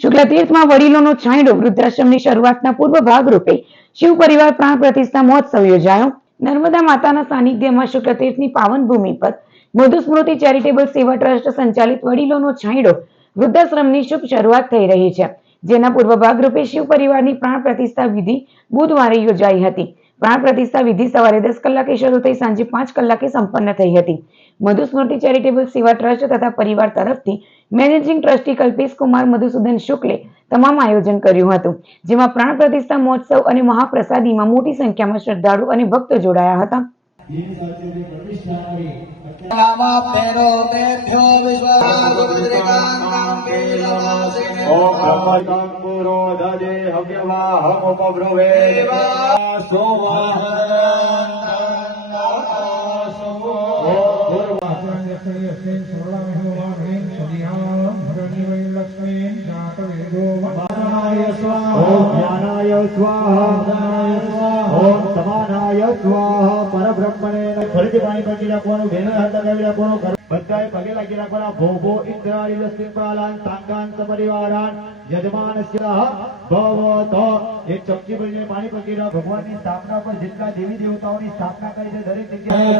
શુક્લ તીર્થમાં વડીલોનો છાંયડો વૃદ્ધાશ્રમની શરૂઆતના પૂર્વ ભાગરૂપે શિવ પરિવાર પ્રાણ પ્રતિષ્ઠા મહોત્સવ યોજાયો। નર્મદા માતાના સાનિધ્યમાં શુક્લ તીર્થની પાવન ભૂમિ પર મધુ સ્મૃતિ ચેરિટેબલ સેવા ટ્રસ્ટ સંચાલિત વડીલોનો છાંયડો વૃદ્ધાશ્રમની શુભ શરૂઆત થઈ રહી છે, જેના પૂર્વ ભાગરૂપે શિવ પરિવારની પ્રાણ પ્રતિષ્ઠા વિધિ બુધવારે યોજાઈ હતી। પ્રાણ પ્રતિષ્ઠા વિધિ સવારે 10 કલાકે શરૂ થઈ સાંજે 5 કલાકે સંપન્ન થઈ હતી। મધુ સ્મૃતિ ચેરિટેબલ સેવા ટ્રસ્ટ તથા પરિવાર તરફથી મેનેજિંગ ટ્રસ્ટી કલ્પેશ કુમાર મધુસૂદન શુક્લે તમામ આયોજન કર્યું હતું, જેમાં પ્રાણ પ્રતિષ્ઠા મહોત્સવ અને મહાપ્રસાદીમાં મોટી સંખ્યામાં શ્રદ્ધાળુ અને ભક્તો જોડાયા હતા। ज्ञानाय स्वाहा ओम समानाय स्वाहा परब्रह्मणे फळके पाणी पगी રાખવાનું વેણ હાથ લગાવી રાખવાનો બધાએ પગે લાગી રાખવાના ભોભો ઇન્દ્રાય લક્ષ્મીપાલાન સાંગાન સપરિવારાન યજમાનસ્ય ભવતો એક ચમચી ભરીને પાણી પગી રાખ। ભગવાનની સ્થાપના પર જેટલા દેવી દેવતાઓની સ્થાપના કરી છે દરેક જગ્યાએ